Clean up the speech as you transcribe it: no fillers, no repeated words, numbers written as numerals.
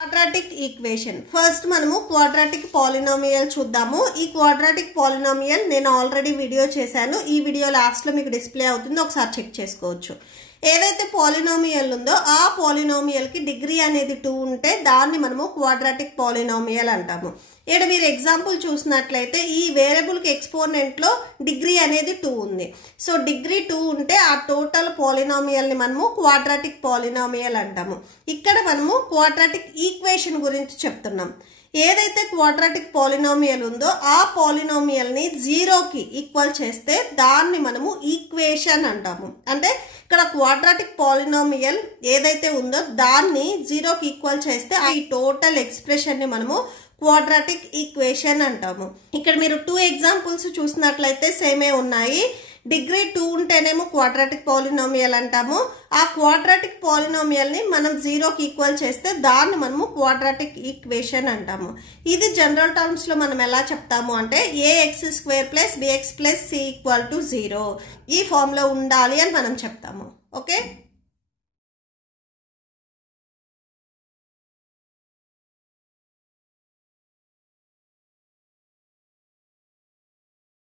Quadratic equation. First మనము quadratic polynomial చూద్దాము. ఈ క్వాడ్రాటిక్ పాలినామియల్ నేను ఆల్రెడీ వీడియో చేశాను. ఈ వీడియో లాస్ట్ లో మీకు డిస్ప్లే అవుతుంది, ఒకసారి చెక్ చేసుకోవచ్చు. ఏదైతే పాలినామియల్ ఉందో ఆ పాలినామియల్ కి డిగ్రీ అనేది 2 ఉంటే దాన్ని మనము క్వాడ్రాటిక్ పాలినామియల్ అంటాము. ఇక్కడ మీరు ఎగ్జాంపుల్ చూసినట్లయితే ఈ వేరియబుల్ కి ఎక్స్పోనెంట్ లో డిగ్రీ అనేది 2 ఉంది. సో డిగ్రీ 2 ఉంటే ఆ టోటల్ పాలినామియల్ ని మనము క్వాడ్రాటిక్ పాలినామియల్ అంటాము. ఇక్కడ మనము క్వాడ్రాటిక్ ఈక్వేషన్ గురించి చెప్తున్నాం. ఏదైతే క్వాడ్రాటిక్ పాలినామియల్ ఉందో ఆ పాలినామియల్ ని 0కి ఈక్వల్ చేస్తే దాన్ని మనము ఈక్వేషన్ అంటాము. అంటే ఇక్కడ క్వాడ్రాటిక్ పాలినామియల్ ఏదైతే ఉందో దాన్ని 0కి ఈక్వల్ చేస్తే ఈ టోటల్ ఎక్స్ప్రెషన్ ని మనము క్వాడ్రాటిక్ ఈక్వేషన్ అంటాము. ఇక్కడ మీరు 2 ఎగ్జాంపుల్స్ చూసినట్లయితే సేమే ఉన్నాయి. డిగ్రీ 2 ఉంటేనేమో క్వాడ్రాటిక్ పాలినామియల్ అంటాము. ఆ క్వాడ్రాటిక్ పాలినామియల్ ని మనం 0కి ఈక్వల్ చేస్తే దాన్ని మనము క్వాడ్రాటిక్ ఈక్వేషన్ అంటాము. ఇది జనరల్ టర్మ్స్ లో మనం ఎలా చెప్తాము అంటే ax² + bx + c = 0 ఈ ఫామ్ లో ఉండాలి అని మనం చెప్తాము. ఓకే.